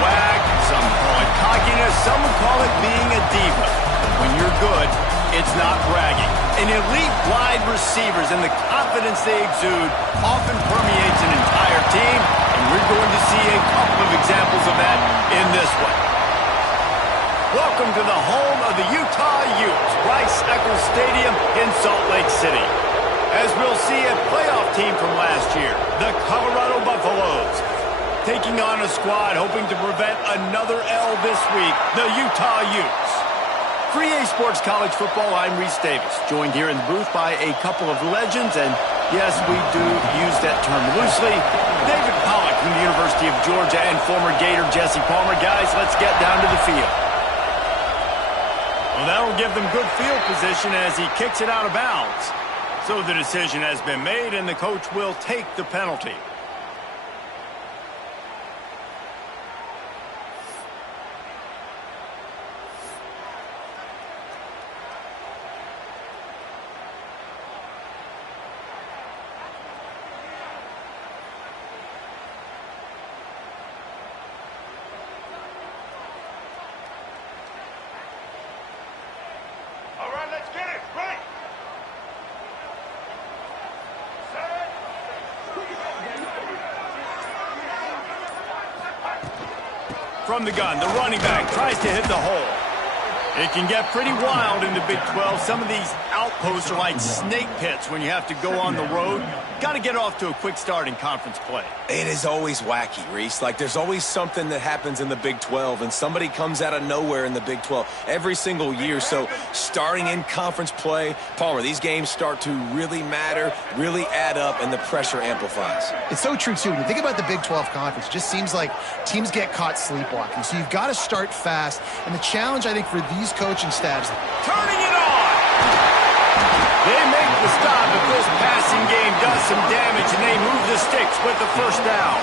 swag, some call it cockiness, some would call it being a diva. When you're good, it's not bragging. An elite wide receivers and the confidence they exude often permeates an entire team, and we're going to see a couple of examples of that in this one. Welcome to the home of the Utah Utes, Rice-Eccles Stadium in Salt Lake City. As we'll see a playoff team from last year, the Colorado Buffaloes, taking on a squad hoping to prevent another L this week, the Utah Utes. For EA Sports College Football, I'm Reese Davis, joined here in the booth by a couple of legends, and yes, we do use that term loosely. David Pollack from the University of Georgia and former Gator Jesse Palmer. Guys, let's get down to the field. Well, that'll give them good field position as he kicks it out of bounds. So the decision has been made, and the coach will take the penalty. From the gun, the running back tries to hit the hole. It can get pretty wild in the Big 12. Some of these outposts are like snake pits when you have to go on the road. Got to get off to a quick start in conference play. It is always wacky, Reese. Like, there's always something that happens in the Big 12, and somebody comes out of nowhere in the Big 12 every single year. So starting in conference play, Palmer, these games start to really matter, really add up, and the pressure amplifies. It's so true, too. When you think about the Big 12 Conference, it just seems like teams get caught sleepwalking. So you've got to start fast. And the challenge, I think, for these coaching staffs, turning it on! They make the stop, but this passing game does some damage, and they move the sticks with the first down.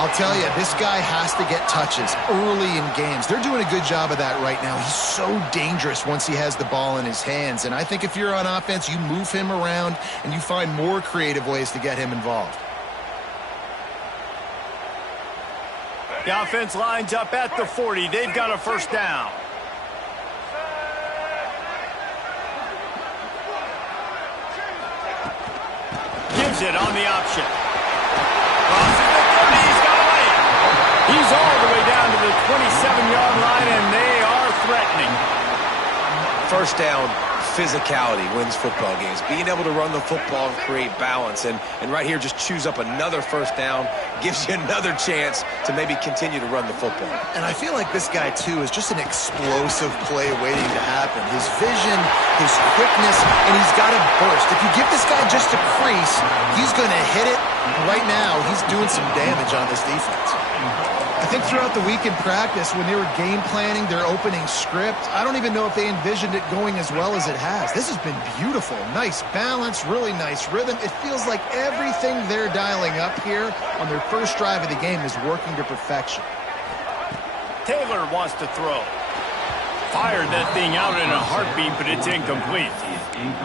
I'll tell you, this guy has to get touches early in games. They're doing a good job of that right now. He's so dangerous once he has the ball in his hands. And I think if you're on offense, you move him around, and you find more creative ways to get him involved. The offense lines up at the 40. They've got a first down. Gives it on the option. Crosses the 30. He's got away. He's all the way down to the 27-yard line, and they are threatening. First down, physicality wins football games. Being able to run the football and create balance, and right here just choose up another first down, gives you another chance to maybe continue to run the football. And I feel like this guy, too, is just an explosive play waiting to happen. His vision, his quickness, and he's got a burst. If you give this guy just a crease, he's going to hit it. Right now, he's doing some damage on this defense. I think throughout the week in practice, when they were game planning their opening script, I don't even know if they envisioned it going as well as it has. This has been beautiful. Nice balance, really nice rhythm. It feels like everything they're dialing up here on their first drive of the game is working to perfection. Taylor wants to throw. Fired that thing out in a heartbeat, but it's incomplete.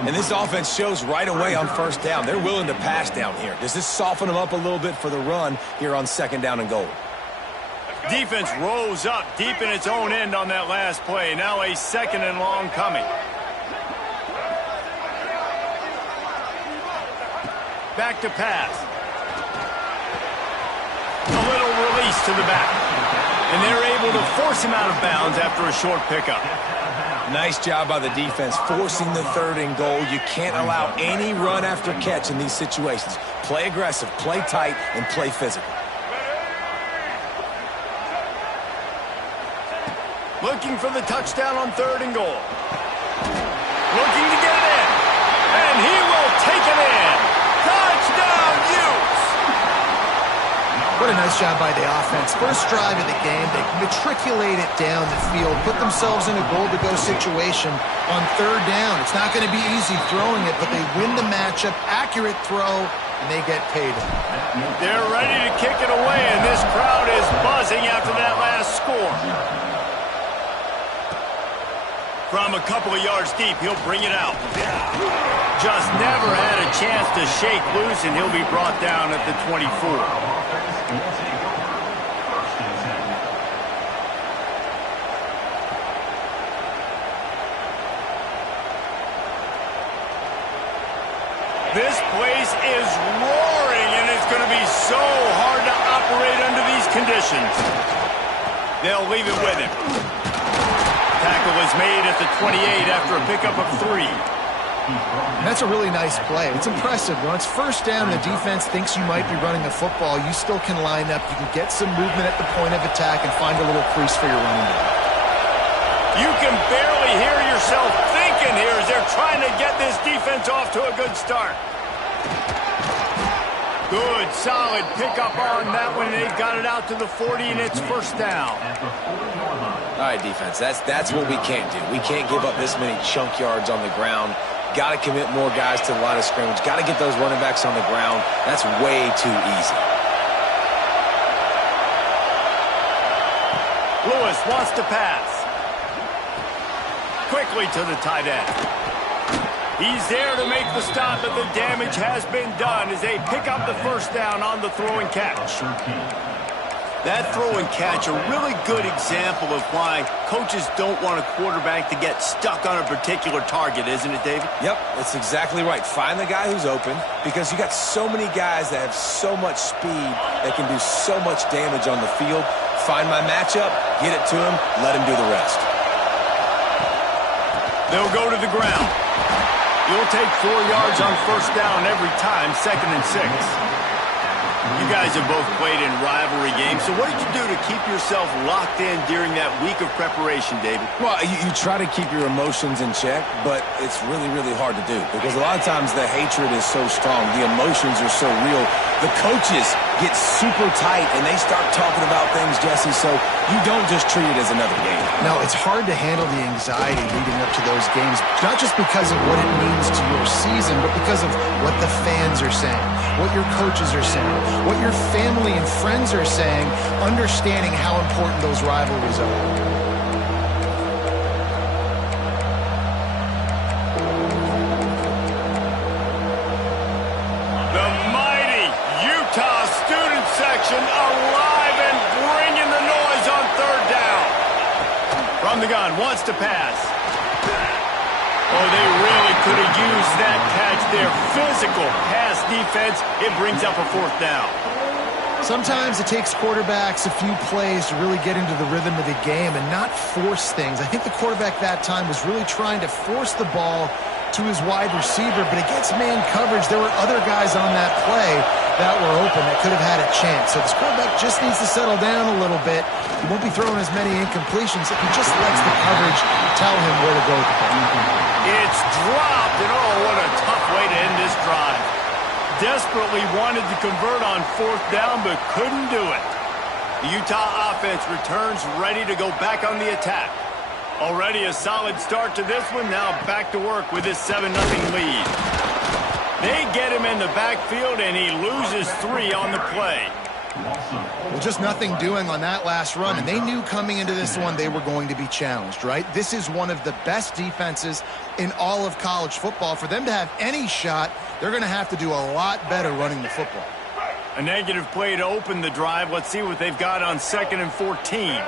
And this offense shows right away on first down. They're willing to pass down here. Does this soften them up a little bit for the run here on second down and goal? Defense rose up deep in its own end on that last play. Now a second and long coming. Back to pass. A little release to the back. And they're able to force him out of bounds after a short pickup. Nice job by the defense forcing the third and goal. You can't allow any run after catch in these situations. Play aggressive, play tight, and play physical. Looking for the touchdown on third and goal. Looking to get it in. And he will take it in. Touchdown, Utes! What a nice job by the offense. First drive of the game, they matriculate it down the field, put themselves in a goal-to-go situation on third down. It's not going to be easy throwing it, but they win the matchup, accurate throw, and they get paid. They're ready to kick it away, and this crowd is buzzing after that last score. From a couple of yards deep, he'll bring it out. Just never had a chance to shake loose, and he'll be brought down at the 24. This place is roaring, and it's going to be so hard to operate under these conditions. They'll leave it with him. Tackle is made at the 28 after a pickup of 3. And that's a really nice play. It's impressive. When it's first down, the defense thinks you might be running the football. You still can line up. You can get some movement at the point of attack and find a little crease for your running back. You can barely hear yourself thinking here as they're trying to get this defense off to a good start. Good, solid pickup on that one. They got it out to the 40, and it's first down. All right, defense, that's what we can't do. We can't give up this many chunk yards on the ground. Got to commit more guys to the line of scrimmage. Got to get those running backs on the ground. That's way too easy. Lewis wants to pass. Quickly to the tight end. He's there to make the stop, but the damage has been done as they pick up the first down on the throw and catch. That throw and catch, a really good example of why coaches don't want a quarterback to get stuck on a particular target, isn't it, David? Yep, that's exactly right. Find the guy who's open because you got so many guys that have so much speed that can do so much damage on the field. Find my matchup, get it to him, let him do the rest. They'll go to the ground. You'll take 4 yards on first down every time, 2nd and 6. You guys have both played in rivalry games, so what did you do to keep yourself locked in during that week of preparation, David? Well, you try to keep your emotions in check, but it's really, really hard to do because a lot of times the hatred is so strong. The emotions are so real. The coaches get super tight, and they start talking about things, Jesse, so you don't just treat it as another game. No, it's hard to handle the anxiety leading up to those games, not just because of what it means to your season, but because of what the fans are saying, what your coaches are saying, what your family and friends are saying, understanding how important those rivalries are. The mighty Utah student section alive and bringing the noise on third down. From the gun, wants to pass. Oh, they really could have used that catch there. Physical pass defense. It brings up a fourth down. Sometimes it takes quarterbacks a few plays to really get into the rhythm of the game and not force things. I think the quarterback that time was really trying to force the ball to his wide receiver, but against man coverage, there were other guys on that play that were open that could have had a chance. So this quarterback just needs to settle down a little bit. He won't be throwing as many incompletions if he just lets the coverage tell him where to go with the ball. It's dropped, and oh, what a tough way to end this drive. Desperately wanted to convert on fourth down, but couldn't do it. The Utah offense returns ready to go back on the attack. Already a solid start to this one. Now back to work with this 7-0 lead. They get him in the backfield, and he loses 3 on the play. Well, just nothing doing on that last run, and they knew coming into this one they were going to be challenged, right? This is one of the best defenses in all of college football. For them to have any shot, they're going to have to do a lot better running the football. A negative play to open the drive. Let's see what they've got on 2nd and 14.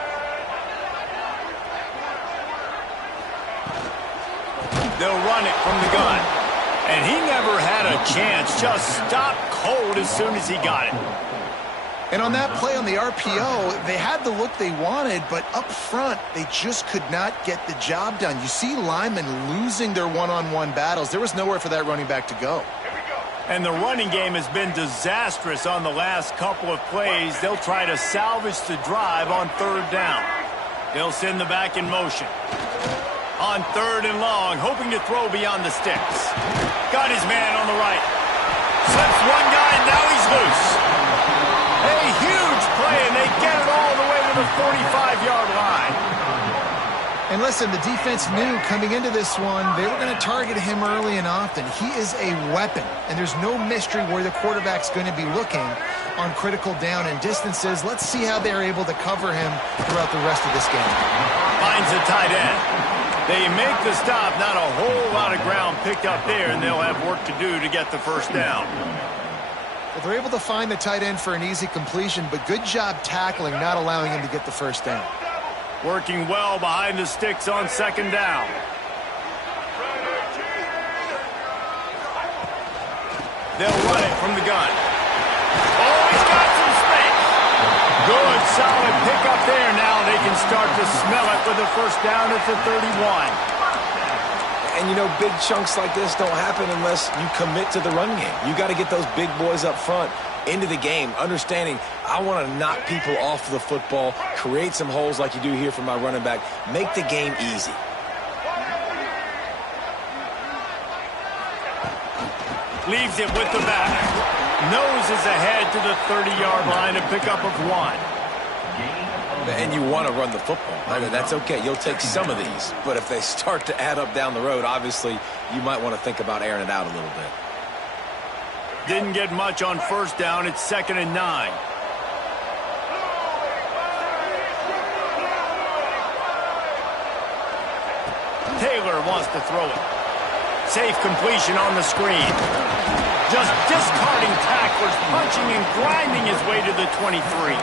They'll run it from the gun. And he never had a chance. Just stopped cold as soon as he got it. And on that play on the RPO, they had the look they wanted, but up front, they just could not get the job done. You see linemen losing their one-on-one battles. There was nowhere for that running back to go. And the running game has been disastrous on the last couple of plays. They'll try to salvage the drive on third down. They'll send the back in motion. On 3rd and long, hoping to throw beyond the sticks. Got his man on the right. Slips one guy, and now he's loose. A huge play, and they get it all the way to the 45-yard line. And listen, the defense knew coming into this one, they were going to target him early and often. He is a weapon, and there's no mystery where the quarterback's going to be looking on critical down and distances. Let's see how they're able to cover him throughout the rest of this game. Finds a tight end. They make the stop, not a whole lot of ground picked up there, and they'll have work to do to get the first down. Well, they're able to find the tight end for an easy completion, but good job tackling, not allowing him to get the first down. Working well behind the sticks on 2nd down. They'll run it from the gun. Oh, he's got some space. Good, solid pickup there. Now they can start to smell it with a first down at the 31. And, you know, big chunks like this don't happen unless you commit to the run game. You got to get those big boys up front into the game, understanding I want to knock people off the football, create some holes like you do here for my running back, make the game easy. Leaves it with the back. Noses ahead to the 30-yard line, a pickup of 1. And you want to run the football. I mean, that's okay. You'll take some of these. But if they start to add up down the road, obviously, you might want to think about airing it out a little bit. Didn't get much on first down. It's 2nd and 9. Taylor wants to throw it. Safe completion on the screen. Just discarding tacklers, punching and grinding his way to the 23.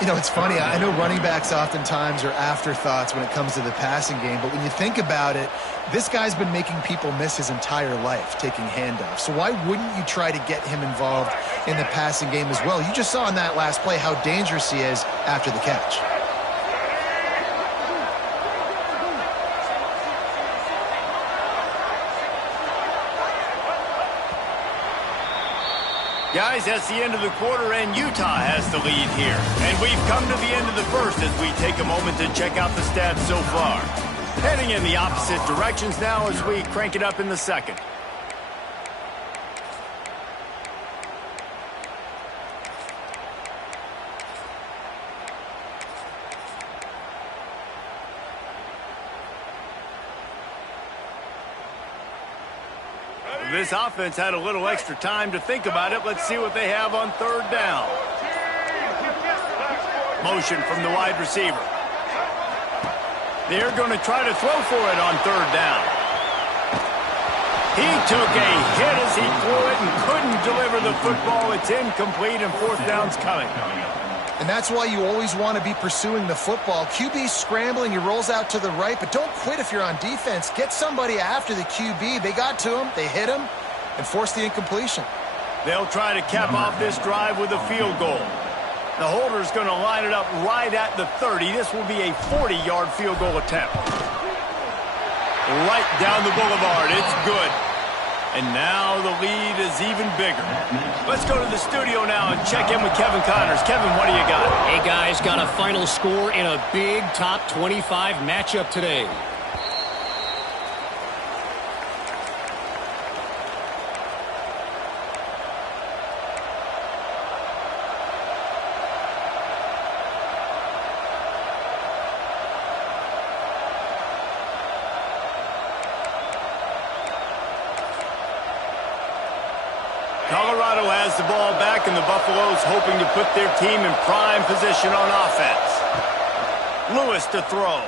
You know, it's funny. I know running backs oftentimes are afterthoughts when it comes to the passing game, but when you think about it, this guy's been making people miss his entire life taking handoffs. So why wouldn't you try to get him involved in the passing game as well? You just saw in that last play how dangerous he is after the catch. Guys, that's the end of the quarter, and Utah has the lead here. And we've come to the end of the first as we take a moment to check out the stats so far. Heading in the opposite directions now as we crank it up in the second. This offense had a little extra time to think about it. Let's see what they have on third down. Motion from the wide receiver. They're going to try to throw for it on third down. He took a hit as he threw it and couldn't deliver the football. It's incomplete and fourth down's coming. And that's why you always want to be pursuing the football. QB scrambling, he rolls out to the right, but don't quit if you're on defense. Get somebody after the QB. They got to him, they hit him, and forced the incompletion. They'll try to cap off this drive with a field goal. The holder's going to line it up right at the 30. This will be a 40-yard field goal attempt. Right down the boulevard. It's good. And now the lead is even bigger. Let's go to the studio now and check in with Kevin Connors. Kevin, what do you got? Hey, guys, got a final score in a big top 25 matchup today. Colorado has the ball back, and the Buffaloes hoping to put their team in prime position on offense. Lewis to throw.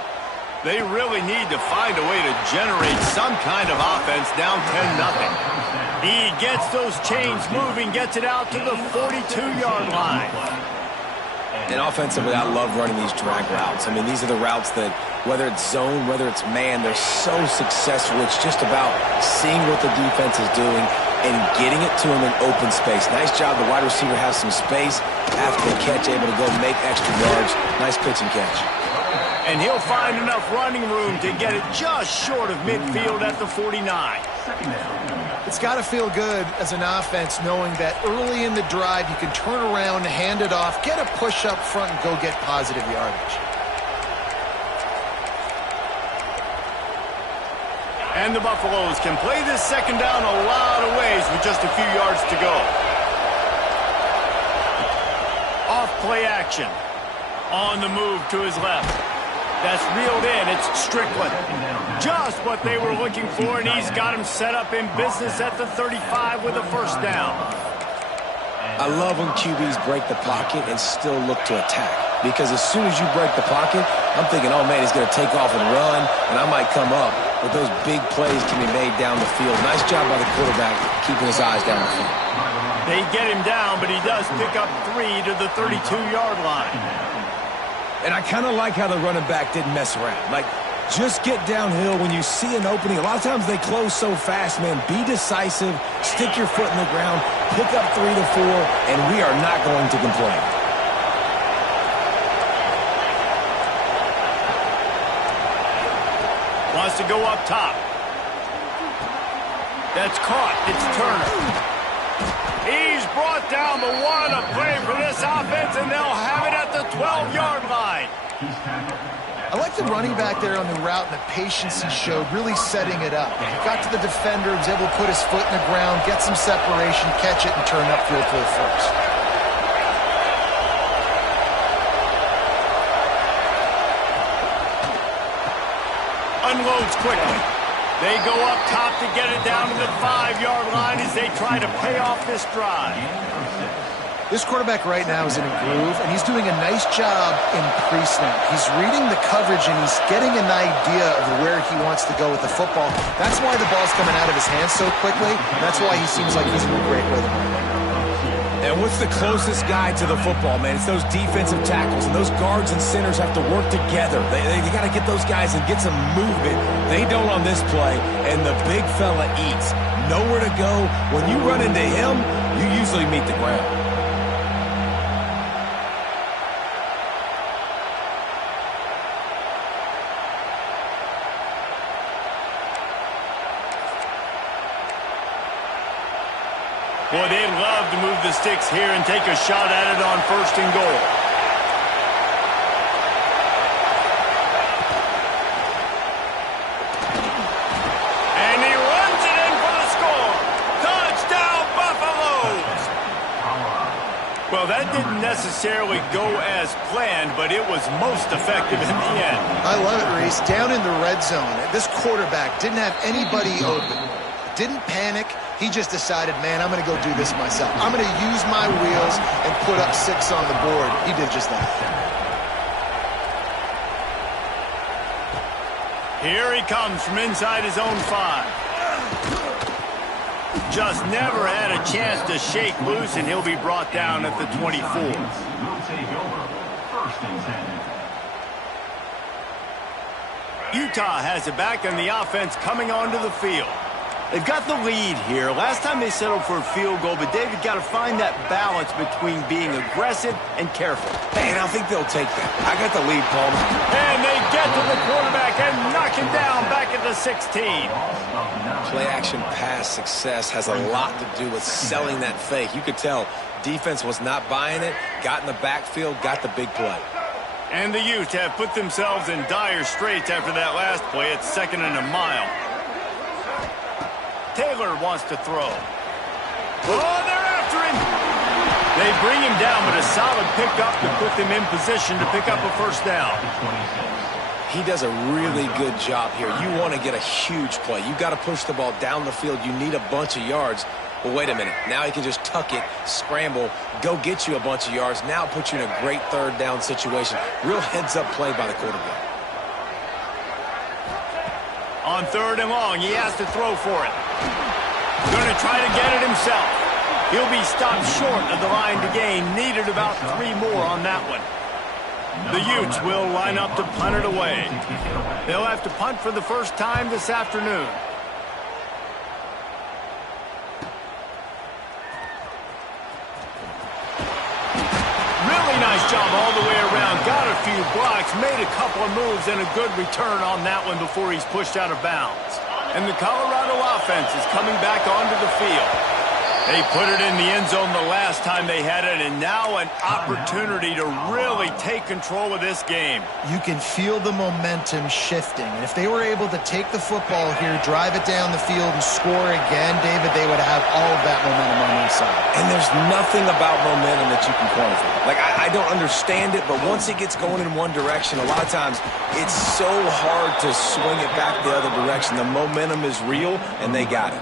They really need to find a way to generate some kind of offense down 10-0. He gets those chains moving, gets it out to the 42-yard line. And offensively, I love running these drag routes. I mean, these are the routes that, whether it's zone, whether it's man, they're so successful. It's just about seeing what the defense is doing and getting it to him in open space. Nice job. The wide receiver has some space after the catch, able to go make extra yards. Nice pitch and catch. And he'll find enough running room to get it just short of midfield at the 49. It's got to feel good as an offense knowing that early in the drive you can turn around, hand it off, get a push up front, and go get positive yardage. And the Buffaloes can play this second down a lot of ways with just a few yards to go. Off play action. On the move to his left. That's reeled in. It's Strickland. Just what they were looking for, and he's got him set up in business at the 35 with a first down. I love when QBs break the pocket and still look to attack. Because as soon as you break the pocket, I'm thinking, oh, man, he's going to take off and run, and I might come up. But those big plays can be made down the field. Nice job by the quarterback keeping his eyes down the field. They get him down, but he does pick up 3 to the 32-yard line. And I kind of like how the running back didn't mess around. Like, Just get downhill when you see an opening. A lot of times they close so fast, man. Be decisive, stick your foot in the ground, pick up 3 to 4, and we are not going to complain. Wants to go up top. That's caught. It's Turner. He's brought down, but what a play for this offense, and they'll have it at the 12-yard line. I like the running back there on the route and the patience he showed, really setting it up. He got to the defender, was able to put his foot in the ground, get some separation, catch it, and turn upfield for the first. Unloads quickly. They go up top to get it down to the 5-yard line as they try to pay off this drive. This quarterback right now is in a groove, and he's doing a nice job in pre-snap. He's reading the coverage, and he's getting an idea of where he wants to go with the football. That's why the ball's coming out of his hands so quickly. That's why he seems like he's in a great rhythm right now. And what's the closest guy to the football, man? It's those defensive tackles, and those guards and centers have to work together. They got to get those guys and get some movement. They don't on this play, and the big fella eats. Nowhere to go. When you run into him, you usually meet the ground. Boy, they'd love to move the sticks here and take a shot at it on 1st and goal. And he runs it in for the score. Touchdown, Buffaloes! Well, that didn't necessarily go as planned, but it was most effective in the end. I love it, Reese. Down in the red zone, this quarterback didn't have anybody open. Didn't panic. He just decided, man, I'm going to go do this myself. I'm going to use my wheels and put up 6 on the board. He did just that. Here he comes from inside his own 5. Just never had a chance to shake loose, and he'll be brought down at the 24. Utah has it back, and the offense coming onto the field. They've got the lead here. Last time they settled for a field goal, but David got to find that balance between being aggressive and careful. Hey, and I think they'll take that. I got the lead, Palmer. And they get to the quarterback and knock him down back at the 16. Play-action pass success has a lot to do with selling that fake. You could tell defense was not buying it, got in the backfield, got the big play. And the Utes have put themselves in dire straits after that last play. It's 2nd and a mile. Taylor wants to throw. Oh, they're after him. They bring him down, but a solid pickup to put them in position to pick up a 1st down. He does a really good job here. You want to get a huge play. You got to push the ball down the field. You need a bunch of yards. Well, wait a minute. Now he can just tuck it, scramble, go get you a bunch of yards. Now put you in a great 3rd down situation. Real heads-up play by the quarterback. On 3rd and long, he has to throw for it. Going to try to get it himself. He'll be stopped short of the line to gain. Needed about 3 more on that one. The Utes will line up to punt it away. They'll have to punt for the first time this afternoon. Really nice job all the way around. Got a few blocks, made a couple of moves, and a good return on that one before he's pushed out of bounds. And the Colorado offense is coming back onto the field. They put it in the end zone the last time they had it, and now an opportunity to really take control of this game. You can feel the momentum shifting. And if they were able to take the football here, drive it down the field, and score again, David, they would have all of that momentum on their side. And there's nothing about momentum that you can quantify. Like, I don't understand it, but once it gets going in one direction, a lot of times it's so hard to swing it back the other direction. The momentum is real, and they got it.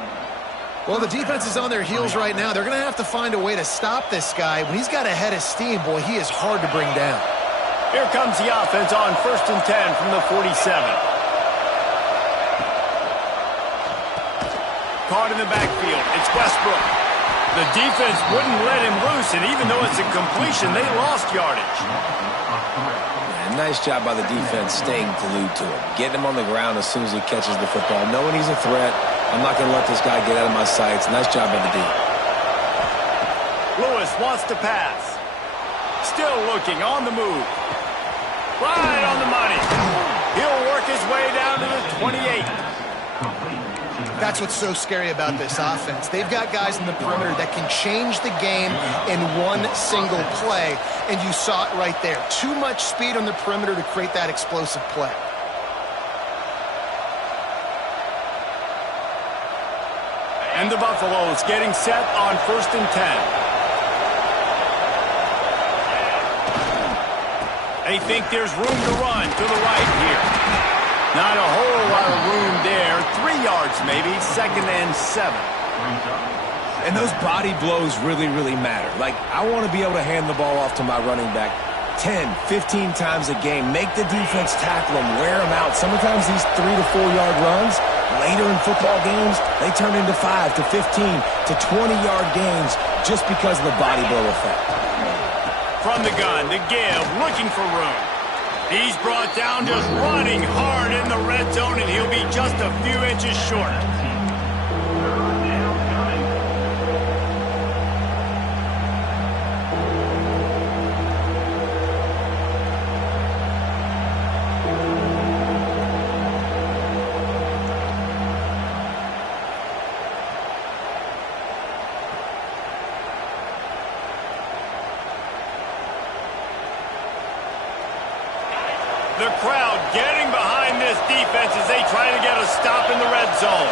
Well, the defense is on their heels right now. They're going to have to find a way to stop this guy. When he's got a head of steam, boy, he is hard to bring down. Here comes the offense on 1st and 10 from the 47. Caught in the backfield. It's Westbrook. The defense wouldn't let him loose, and even though it's a completion, they lost yardage. And Nice job by the defense staying glued to him. Getting him on the ground as soon as he catches the football. Knowing he's a threat, I'm not going to let this guy get out of my sights. Nice job by the D. Lewis wants to pass. Still looking on the move. Right on the money. He'll work his way down to the 28. That's what's so scary about this offense. They've got guys in the perimeter that can change the game in one single play, and you saw it right there. Too much speed on the perimeter to create that explosive play. And the Buffaloes getting set on 1st and 10. They think there's room to run to the right here. Not a whole lot of room there. 3 yards maybe, 2nd and 7. And those body blows really, really matter. Like, I want to be able to hand the ball off to my running back 10, 15 times a game. Make the defense tackle them, wear them out. Sometimes these 3 to 4 yard runs, later in football games, they turn into 5 to 15 to 20-yard gains just because of the body blow effect. From the gun, the give, looking for room. He's brought down just running hard in the red zone, and he'll be just a few inches short. The crowd getting behind this defense as they try to get a stop in the red zone.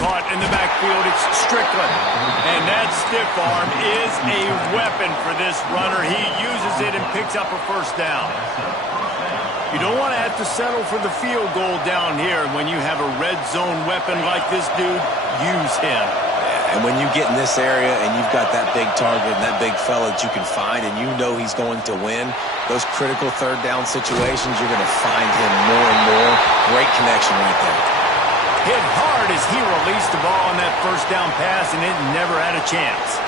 Caught in the backfield, it's Strickland. And that stiff arm is a weapon for this runner. He uses it and picks up a 1st down. You don't want to have to settle for the field goal down here. When you have a red zone weapon like this dude, use him. And when you get in this area and you've got that big target and that big fella that you can find and you know he's going to win, those critical 3rd down situations, you're going to find him more and more. Great connection right there. Hit hard as he released the ball on that 1st down pass, and it never had a chance.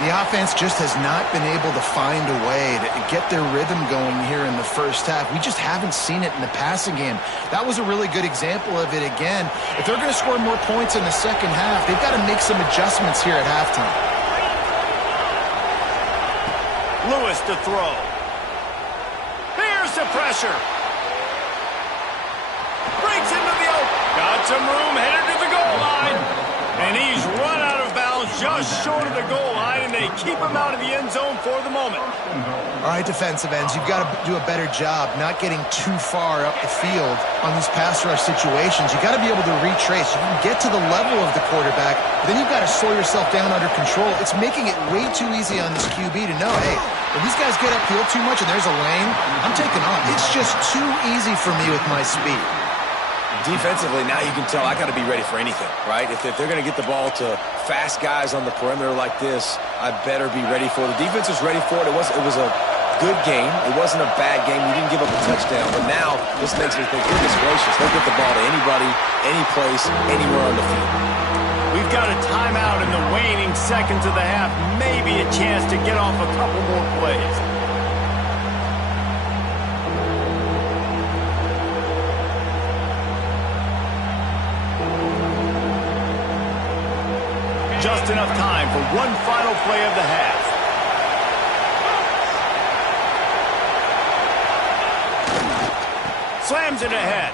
The offense just has not been able to find a way to get their rhythm going here in the 1st half. We just haven't seen it in the passing game. That was a really good example of it again. If they're going to score more points in the 2nd half, they've got to make some adjustments here at halftime. Lewis to throw. Here's the pressure. Breaks into the open. Got some room, headed to the goal line. And he's run out of bounds just short of the goal line, and they keep him out of the end zone for the moment. All right, defensive ends, you've got to do a better job not getting too far up the field on these pass rush situations. You've got to be able to retrace. You can get to the level of the quarterback, but then you've got to slow yourself down under control. It's making it way too easy on this QB to know, hey, if these guys get upfield too much and there's a lane, I'm taking off. It's just too easy for me with my speed. Defensively, now you can tell I got to be ready for anything, right? If they're going to get the ball to fast guys on the perimeter like this, I better be ready for it. The defense was ready for it. It was a good game. It wasn't a bad game. You didn't give up a touchdown. But now this makes me think, goodness gracious, they'll get the ball to anybody, any place, anywhere on the field. We've got a timeout in the waning seconds of the half. Maybe a chance to get off a couple more plays. Just enough time for one final play of the half. Slams it ahead.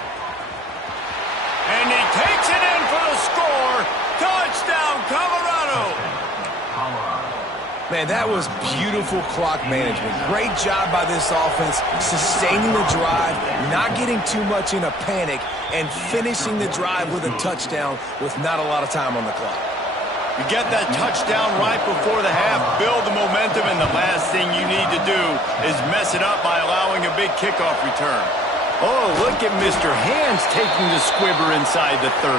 And he takes it in for the score. Touchdown, Colorado. Man, that was beautiful clock management. Great job by this offense, sustaining the drive, not getting too much in a panic, and finishing the drive with a touchdown with not a lot of time on the clock. You get that touchdown right before the half, build the momentum, and the last thing you need to do is mess it up by allowing a big kickoff return. Oh, look at Mr. Hands taking the squibber inside the 30.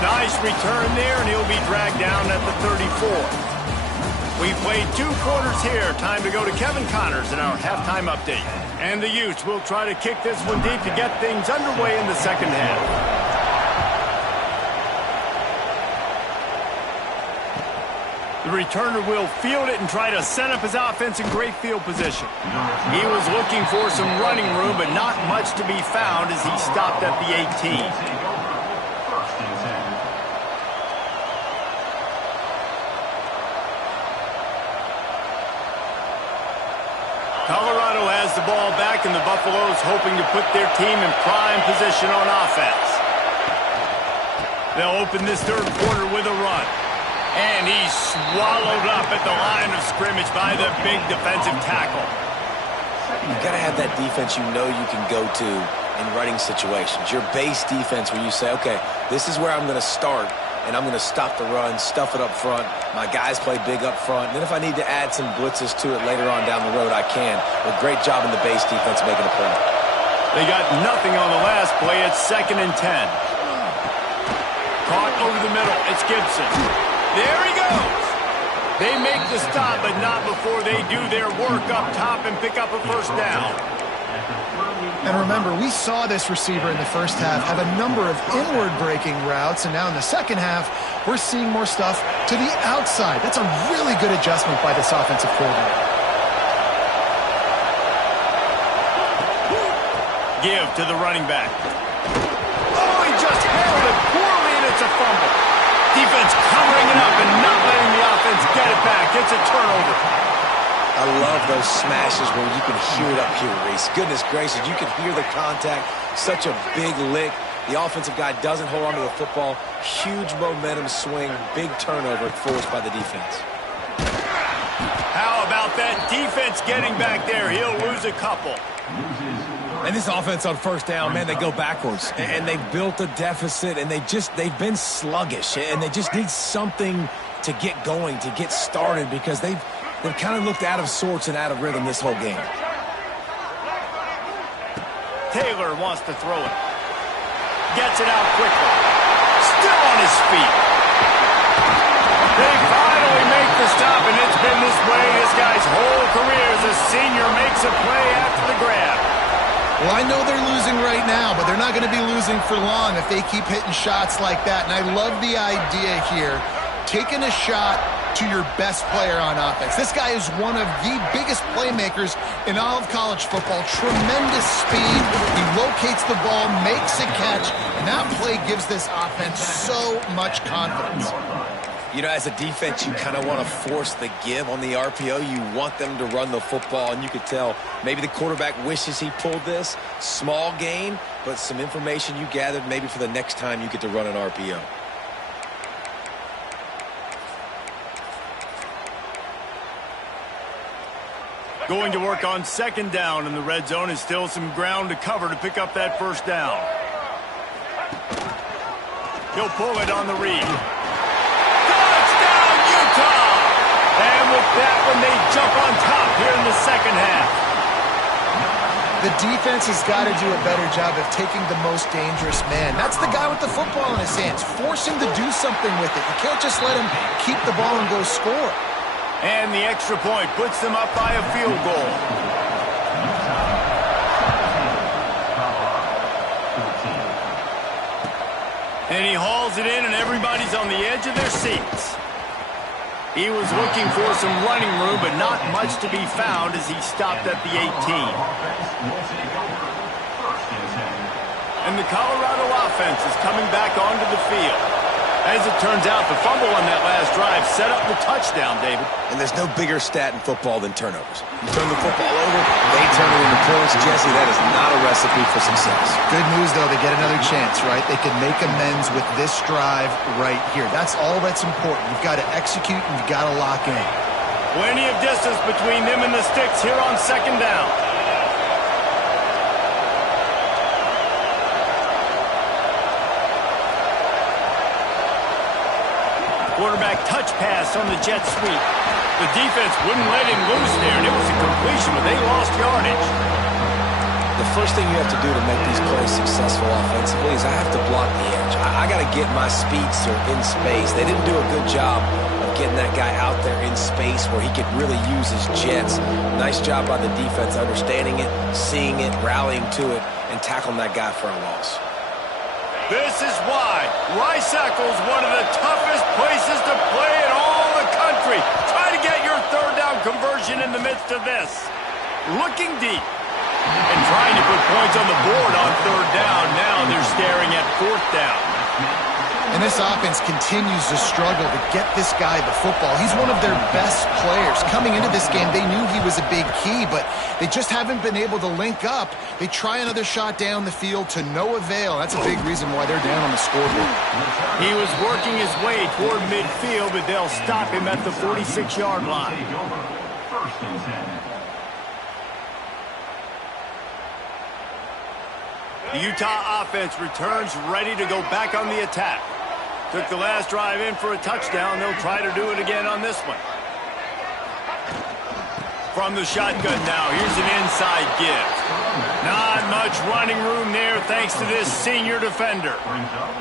Nice return there, and he'll be dragged down at the 34. We played 2 quarters here. Time to go to Kevin Connors in our halftime update. And the Utes will try to kick this one deep to get things underway in the 2nd half. The returner will field it and try to set up his offense in great field position. He was looking for some running room, but not much to be found as he stopped at the 18. Colorado has the ball back, and the Buffaloes hoping to put their team in prime position on offense. They'll open this third quarter with a run. And he's swallowed up at the line of scrimmage by the big defensive tackle. You've got to have that defense you know you can go to in running situations. Your base defense where you say, okay, this is where I'm going to start, and I'm going to stop the run, stuff it up front. My guys play big up front. And then if I need to add some blitzes to it later on down the road, I can. A great job in the base defense making a play. They got nothing on the last play. It's 2nd and 10. Caught over the middle. It's Gibson. There he goes. They make the stop, but not before they do their work up top and pick up a first down. And remember, we saw this receiver in the first half have a number of inward-breaking routes, and now in the second half, we're seeing more stuff to the outside. That's a really good adjustment by this offensive coordinator. Give to the running back. Oh, he just handled it poorly, and it's a fumble. Defense covering it up and not letting the offense get it back. It's a turnover. I love those smashes where you can hear it up here, Reese. Goodness gracious, you can hear the contact. Such a big lick. The offensive guy doesn't hold on to the football. Huge momentum swing. Big turnover forced by the defense. How about that defense getting back there? He'll lose a couple. And this offense on first down, man, they go backwards. And they've built a deficit, and they've been sluggish. And they just need something to get going, to get started, because they've kind of looked out of sorts and out of rhythm this whole game. Taylor wants to throw it. Gets it out quickly. Still on his feet. They finally make the stop, and it's been this way this guy's whole career as a senior makes a play after the grab. Well, I know they're losing right now, but they're not going to be losing for long if they keep hitting shots like that. And I love the idea here, taking a shot to your best player on offense. This guy is one of the biggest playmakers in all of college football. Tremendous speed. He locates the ball, makes a catch, and that play gives this offense so much confidence. You know, as a defense, you kind of want to force the give on the RPO. You want them to run the football, and you could tell maybe the quarterback wishes he pulled this. Small gain, but some information you gathered maybe for the next time you get to run an RPO. Going to work on 2nd down, and the red zone is still some ground to cover to pick up that first down. He'll pull it on the read. Touchdown, Utah! And with that one, they jump on top here in the second half. The defense has got to do a better job of taking the most dangerous man. That's the guy with the football in his hands. Force him to do something with it. You can't just let him keep the ball and go score. And the extra point puts them up by a field goal. And he hauls it in, and everybody's on the edge of their seats. He was looking for some running room, but not much to be found as he stopped at the 18. And the Colorado offense is coming back onto the field. As it turns out, the fumble on that last drive set up the touchdown, David. And there's no bigger stat in football than turnovers. You turn the football over, they turn it into points. Jesse, that is not a recipe for success. Good news, though, they get another chance, right? They can make amends with this drive right here. That's all that's important. You've got to execute, and you've got to lock in. Plenty of distance between them and the sticks here on 2nd down. Quarterback touch pass on the jet sweep. The defense wouldn't let him loose there, and it was a completion, but they lost yardage. The first thing you have to do to make these plays successful offensively is I have to block the edge. I got to get my speedster in space. They didn't do a good job of getting that guy out there in space where he could really use his jets. Nice job by the defense understanding it, seeing it, rallying to it, and tackling that guy for a loss. This is why Rice-Eccles, one of the toughest places to play in all the country. victory. Try to get your third down conversion in the midst of this. Looking deep. And trying to put points on the board on third down. Now they're staring at fourth down. And this offense continues to struggle to get this guy the football. He's one of their best players. Coming into this game, they knew he was a big key, but they just haven't been able to link up. They try another shot down the field to no avail. That's a big reason why they're down on the scoreboard. He was working his way toward midfield, but they'll stop him at the 46-yard line. The Utah offense returns ready to go back on the attack. Took the last drive in for a touchdown. They'll try to do it again on this one. From the shotgun now, here's an inside give. Not much running room there thanks to this senior defender.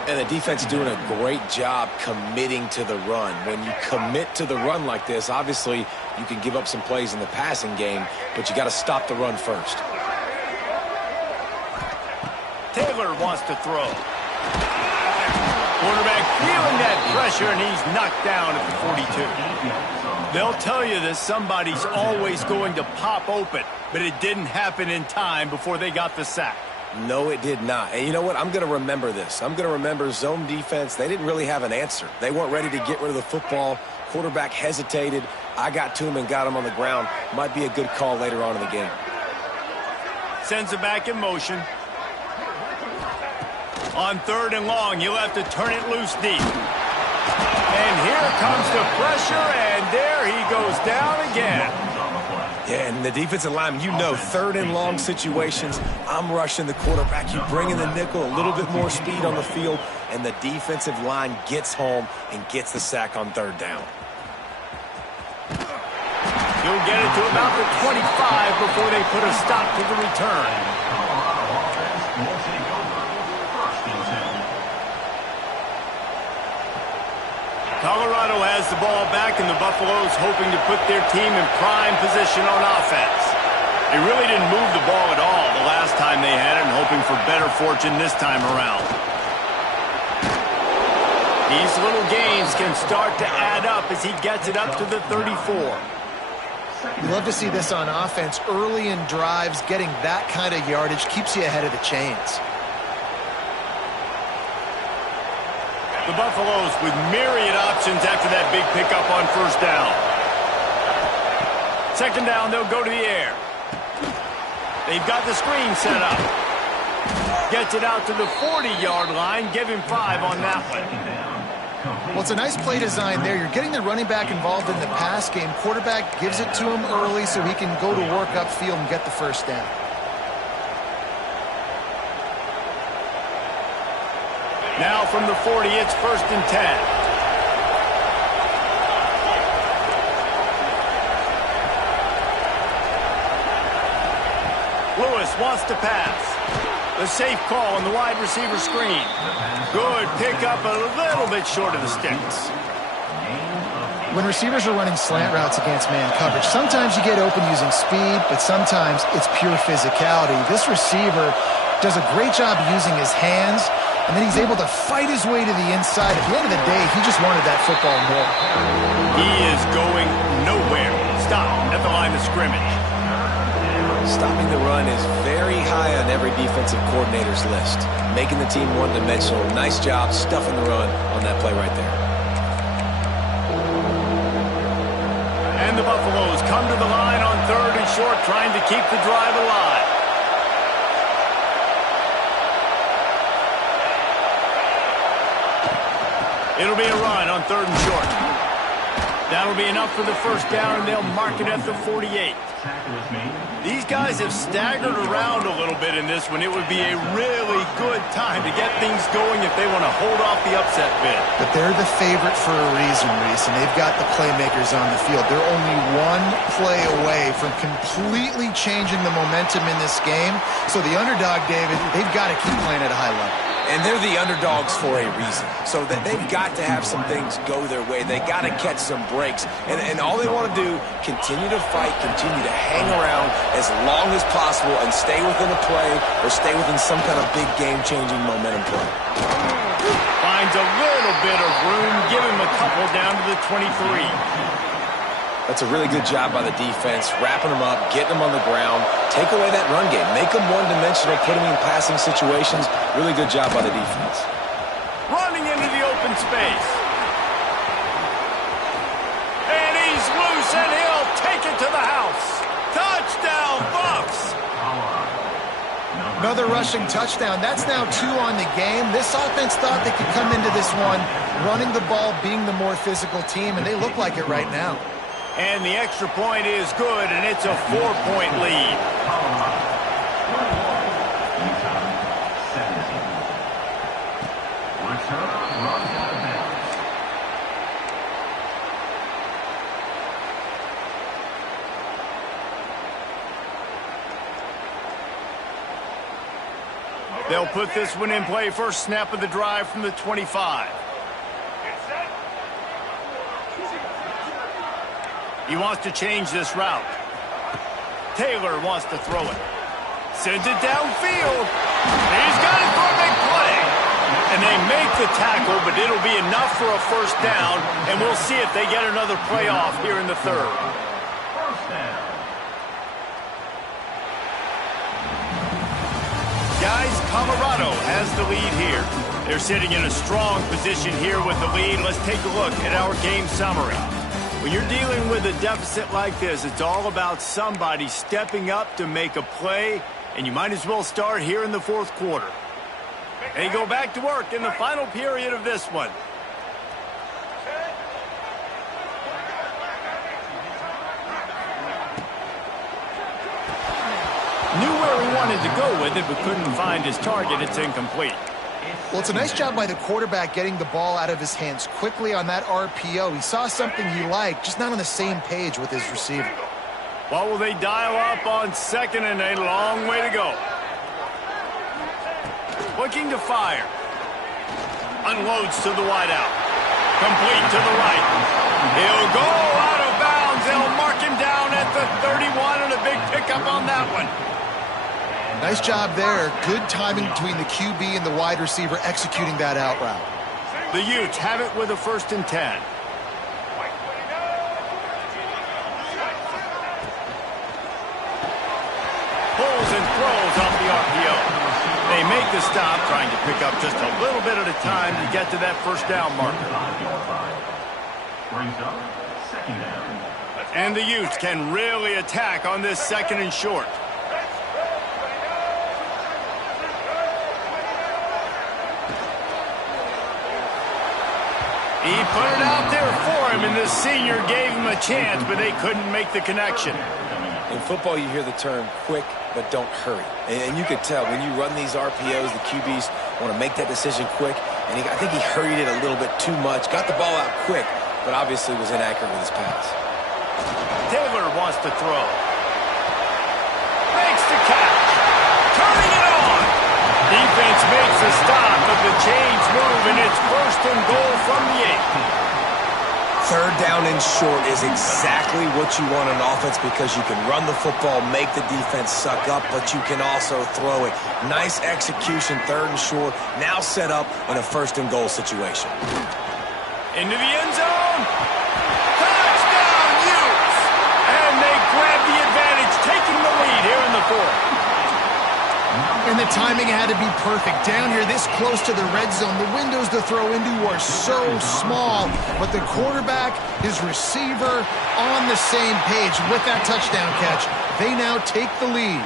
And the defense doing a great job committing to the run. When you commit to the run like this, obviously you can give up some plays in the passing game, but you got to stop the run first. Taylor wants to throw. Quarterback feeling that pressure, and he's knocked down at the 42. They'll tell you that somebody's always going to pop open, but it didn't happen in time before they got the sack. No, it did not. And you know what? I'm going to remember this. I'm going to remember zone defense. They didn't really have an answer. They weren't ready to get rid of the football. Quarterback hesitated. I got to him and got him on the ground. Might be a good call later on in the game. Sends it back in motion. On third and long, you'll have to turn it loose deep. And here comes the pressure, and there he goes down again. Yeah, and the defensive lineman, you know, third and long situations, I'm rushing the quarterback. You bring in the nickel, a little bit more speed on the field, and the defensive line gets home and gets the sack on third down. He'll get it to about the 25 before they put a stop to the return. Colorado has the ball back, and the Buffaloes hoping to put their team in prime position on offense. They really didn't move the ball at all the last time they had it, and hoping for better fortune this time around. These little gains can start to add up as he gets it up to the 34. You love to see this on offense. Early in drives, getting that kind of yardage keeps you ahead of the chains. The Buffaloes with myriad options after that big pickup on first down. Second down, they'll go to the air. They've got the screen set up. Gets it out to the 40-yard line. Give him 5 on that one. Well, it's a nice play design there. You're getting the running back involved in the pass game. Quarterback gives it to him early so he can go to work upfield and get the first down. Now from the 40, it's 1st and 10. Lewis wants to pass. The safe call on the wide receiver screen. Good pickup, a little bit short of the sticks. When receivers are running slant routes against man coverage, sometimes you get open using speed, but sometimes it's pure physicality. This receiver does a great job using his hands, and then he's able to fight his way to the inside. At the end of the day, he just wanted that football more. He is going nowhere. Stop at the line of scrimmage. Stopping the run is very high on every defensive coordinator's list. Making the team one-dimensional. Nice job stuffing the run on that play right there. And the Buffaloes come to the line on 3rd and short, trying to keep the drive alive. It'll be a run on 3rd and short. That'll be enough for the first down, and they'll mark it at the 48. These guys have staggered around a little bit in this one. It would be a really good time to get things going if they want to hold off the upset bid. But they're the favorite for a reason, Reese, and they've got the playmakers on the field. They're only one play away from completely changing the momentum in this game. So the underdog, David, they've got to keep playing at a high level. And they're the underdogs for a reason. So that they've got to have some things go their way. They got to catch some breaks. And all they want to do, continue to fight, continue to hang around as long as possible and stay within a play or stay within some kind of big game-changing momentum play. Finds a little bit of room. Give him a couple down to the 23. That's a really good job by the defense, wrapping them up, getting them on the ground, take away that run game, make them one-dimensional, put them in passing situations. Really good job by the defense. Running into the open space. And he's loose, and he'll take it to the house. Touchdown, Bucs! Another rushing touchdown. That's now 2 on the game. This offense thought they could come into this one running the ball, being the more physical team, and they look like it right now. And the extra point is good, and it's a 4-point lead. They'll put this one in play. First snap of the drive from the 25. He wants to change this route. Taylor wants to throw it. Sends it downfield. He's got it for a big play. And they make the tackle, but it'll be enough for a first down, and we'll see if they get another play off here in the third. Guys, Colorado has the lead here. They're sitting in a strong position here with the lead. Let's take a look at our game summary. When you're dealing with a deficit like this, it's all about somebody stepping up to make a play, and you might as well start here in the fourth quarter. They go back to work in the final period of this one. Knew where he wanted to go with it, but couldn't find his target. It's incomplete. Well, it's a nice job by the quarterback getting the ball out of his hands quickly on that RPO. He saw something he liked, just not on the same page with his receiver. What will they dial up on second, and a long way to go? Looking to fire. Unloads to the wideout. Complete to the right. He'll go out of bounds. They'll mark him down at the 31, and a big pickup on that one. Nice job there. Good timing between the QB and the wide receiver executing that out route. The Utes have it with a 1st and 10. Pulls and throws off the RPO. They make the stop, trying to pick up just a little bit at a time to get to that first down marker. And the Utes can really attack on this 2nd and short. He put it out there for him, and the senior gave him a chance, but they couldn't make the connection. In football, you hear the term quick, but don't hurry. And you could tell when you run these RPOs, the QBs want to make that decision quick. And I think he hurried it a little bit too much. Got the ball out quick, but obviously was inaccurate with his pass. Taylor wants to throw. Makes the catch. Turning it on. Defense makes the stop, but the chains move, and it's 1st and goal from the 8. 3rd down and short is exactly what you want on offense because you can run the football, make the defense suck up, but you can also throw it. Nice execution, 3rd and short, now set up in a 1st and goal situation. Into the end zone. Touchdown, Utes! And they grab the advantage, taking the lead here in the 4th. And the timing had to be perfect. Down here this close to the red zone, the windows to throw into are so small, but the quarterback, his receiver, on the same page with that touchdown catch. They now take the lead.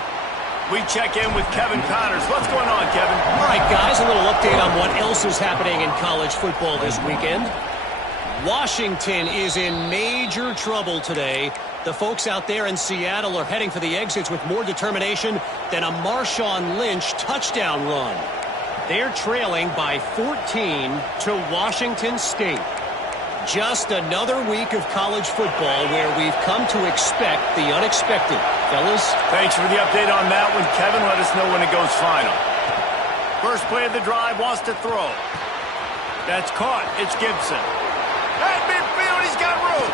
We check in with Kevin Connors. What's going on, Kevin? All right, guys, a little update on what else is happening in college football this weekend. Washington is in major trouble today. The folks out there in Seattle are heading for the exits with more determination than a Marshawn Lynch touchdown run. They're trailing by 14 to Washington State. Just another week of college football where we've come to expect the unexpected. Fellas? Thanks for the update on that one, Kevin. Let us know when it goes final. First play of the drive, wants to throw. That's caught. It's Gibson. At midfield, he's got room.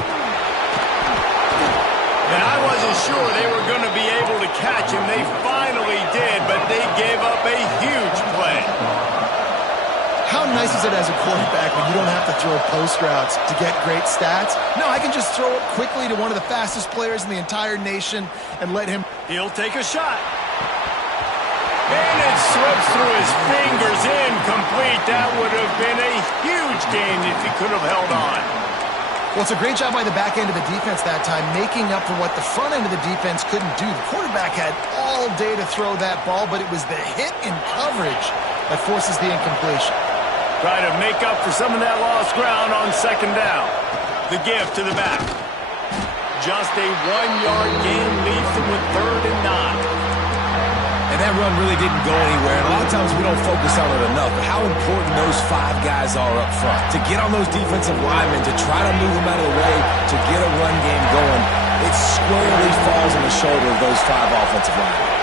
And I wasn't sure they were going to be able to catch him. They finally did, but they gave up a huge play. How nice is it as a quarterback and you don't have to throw post routes to get great stats. No, I can just throw it quickly to one of the fastest players in the entire nation and let him. He'll take a shot. And it slips through his fingers, incomplete. That would have been a huge gain if he could have held on. Well, it's a great job by the back end of the defense that time, making up for what the front end of the defense couldn't do. The quarterback had all day to throw that ball, but it was the hit in coverage that forces the incompletion. Try to make up for some of that lost ground on second down. The give to the back. Just a 1-yard gain leaves them with 3rd and 9. And that run really didn't go anywhere. And a lot of times we don't focus on it enough, but how important those 5 guys are up front. To get on those defensive linemen, to try to move them out of the way, to get a run game going, it squarely falls on the shoulder of those 5 offensive linemen.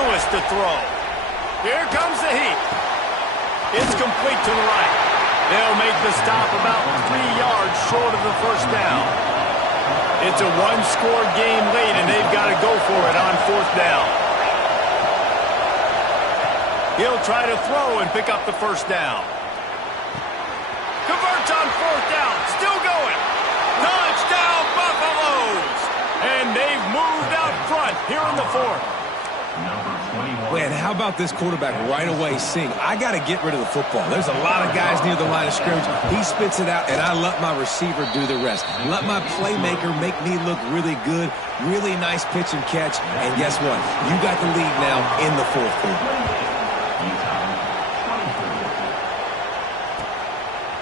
Lewis to throw. Here comes the heat. It's complete to the right. They'll make the stop about 3 yards short of the first down. It's a 1-score game late, and they've got to go for it on 4th down. He'll try to throw and pick up the first down. Converts on 4th down. Still going. Touchdown, Buffaloes! And they've moved out front here in the 4th. Man, how about this quarterback right away seeing, I got to get rid of the football. There's a lot of guys near the line of scrimmage. He spits it out, and I let my receiver do the rest. Let my playmaker make me look really good, really nice pitch and catch. And guess what? You got the lead now in the 4th quarter.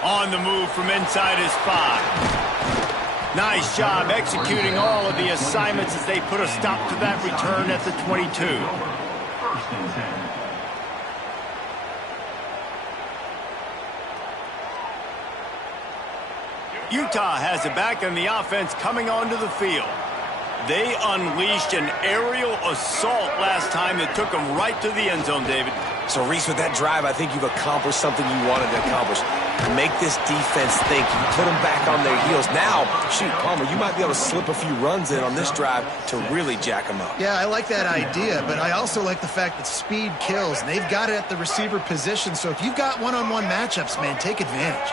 On the move from inside his 5. Nice job executing all of the assignments as they put a stop to that return at the 22. Utah has it back, and the offense coming onto the field. They unleashed an aerial assault last time that took them right to the end zone, David. So, Reese, with that drive, I think you've accomplished something you wanted to accomplish. Make this defense think. You put them back on their heels. Now, shoot, Palmer, you might be able to slip a few runs in on this drive to really jack them up. Yeah, I like that idea, but I also like the fact that speed kills. And they've got it at the receiver position, so if you've got one-on-one matchups, man, take advantage.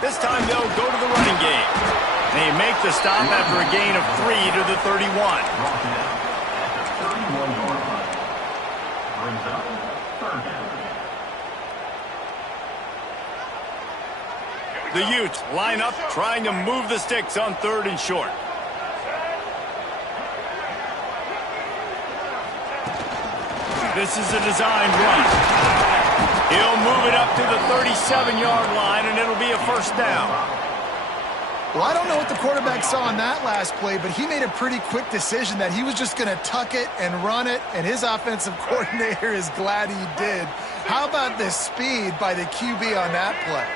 This time they'll go to the running game. They make the stop after a gain of 3 to the 31. The Utes line up trying to move the sticks on 3rd and short. This is a designed run. He'll move it up to the 37-yard line, and it'll be a first down. Well, I don't know what the quarterback saw on that last play, but he made a pretty quick decision that he was just going to tuck it and run it, and his offensive coordinator is glad he did. How about the speed by the QB on that play?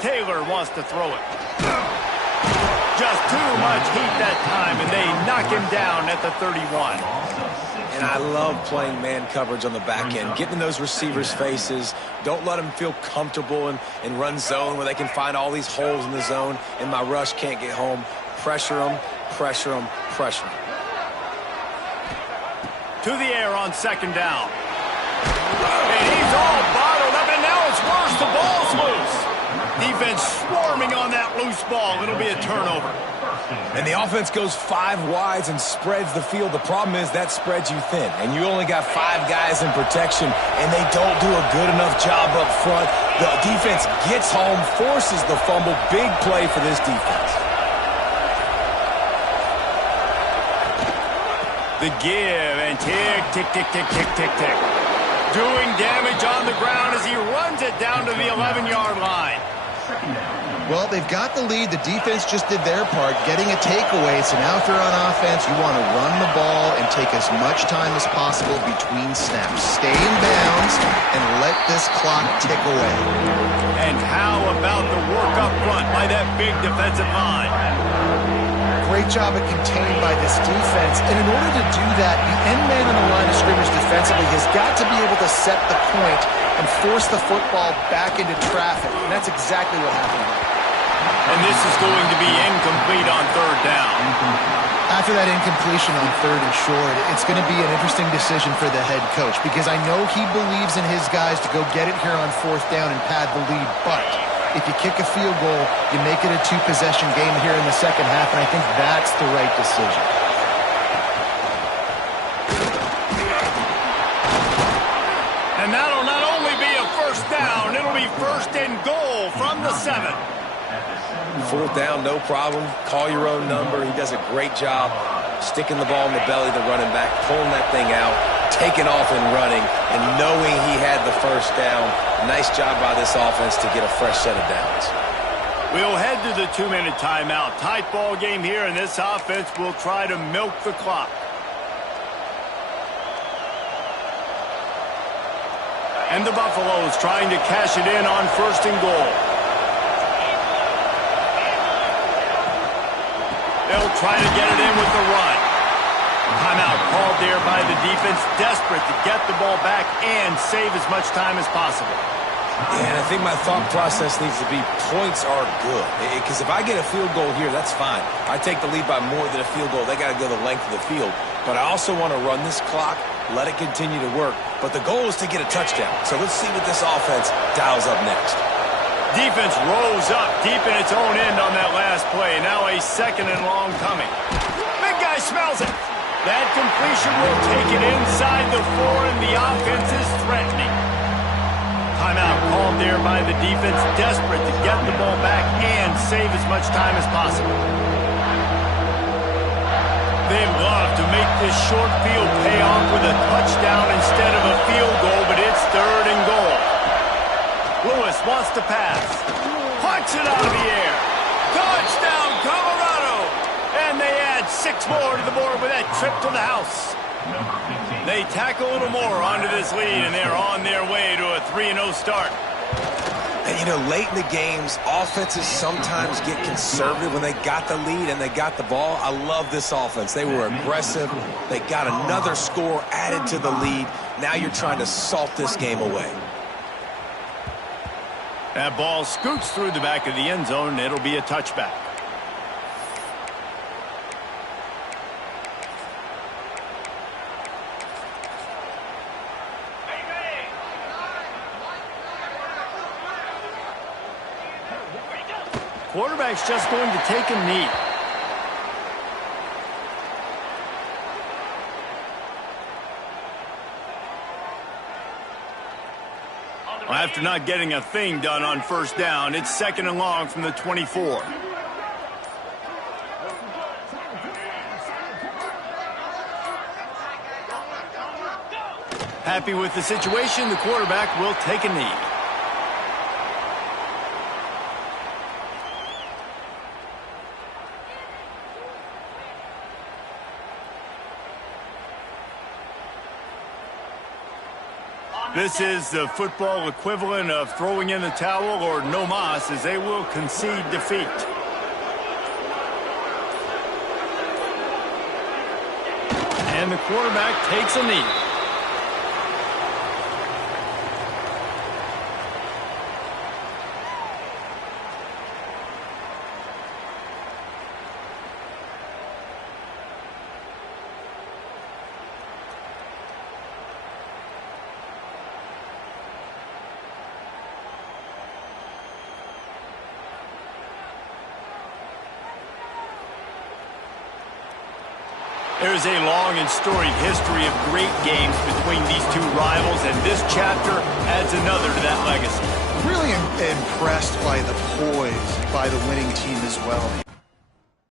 Taylor wants to throw it. Just too much heat that time, and they knock him down at the 31. And I love playing man coverage on the back end, getting in those receivers' faces. Don't let them feel comfortable in run zone where they can find all these holes in the zone, and my rush can't get home. Pressure them, pressure them, pressure them. To the air on second down. And he's all bottled up, and now it's worse. The ball's loose. Defense swarming on that loose ball. It'll be a turnover. And the offense goes 5 wides and spreads the field. The problem is that spreads you thin, and you only got 5 guys in protection, and they don't do a good enough job up front. The defense gets home, forces the fumble. Big play for this defense. The give, and tick, tick, tick, tick, tick, tick, tick. Doing damage on the ground as he runs it down to the 11-yard line. Well, they've got the lead. The defense just did their part, getting a takeaway. So now if you're on offense, you want to run the ball and take as much time as possible between snaps. Stay in bounds and let this clock tick away. And how about the work up front by that big defensive line? great job of contained by this defense. And in order to do that, the end man on the line of scrimmage defensively has got to be able to set the point and force the football back into traffic. And that's exactly what happened. And this is going to be incomplete on third down. After that incompletion on third and short, it's going to be an interesting decision for the head coach, because I know he believes in his guys to go get it here on fourth down and pad the lead. But if you kick a field goal, you make it a two-possession game here in the second half, and I think that's the right decision. And that'll not only be a first down, it'll be first and goal from the 7. Fourth down, no problem. Call your own number. He does a great job sticking the ball in the belly of the running back, pulling that thing out, taking off and running, and knowing he had the first down. Nice job by this offense to get a fresh set of downs. We'll head to the 2-minute timeout. Tight ball game here, and this offense will try to milk the clock. And the Buffaloes trying to cash it in on first and goal. They'll try to get it in with the run. Timeout called there by the defense, desperate to get the ball back and save as much time as possible. Yeah, and I think my thought process needs to be points are good. Because if I get a field goal here, that's fine. I take the lead by more than a field goal. They got to go the length of the field. But I also want to run this clock, let it continue to work. But the goal is to get a touchdown. So let's see what this offense dials up next. Defense rose up deep in its own end on that last play. Now a second and long coming. Big guy smells it. That completion will take it inside the 4, and the offense is threatening. Timeout called there by the defense, desperate to get the ball back and save as much time as possible. They'd love to make this short field pay off with a touchdown instead of a field goal, but it's third and goal. Lewis wants to pass. Punch it out of the air. Touchdown, Colorado! And they add 6 more to the board with that trip to the house. They tack a little more onto this lead, and they're on their way to a 3-0 start. And, you know, late in the games, offenses sometimes get conservative when they got the lead and they got the ball. I love this offense. They were aggressive. They got another score added to the lead. Now you're trying to salt this game away. That ball scoots through the back of the end zone, and it'll be a touchback. Quarterback's just going to take a knee. After not getting a thing done on first down, it's second and long from the 24. Happy with the situation, the quarterback will take a knee. This is the football equivalent of throwing in the towel or no mas, as they will concede defeat. And the quarterback takes a knee. There's a long and storied history of great games between these two rivals, and this chapter adds another to that legacy. Really impressed by the poise by the winning team as well.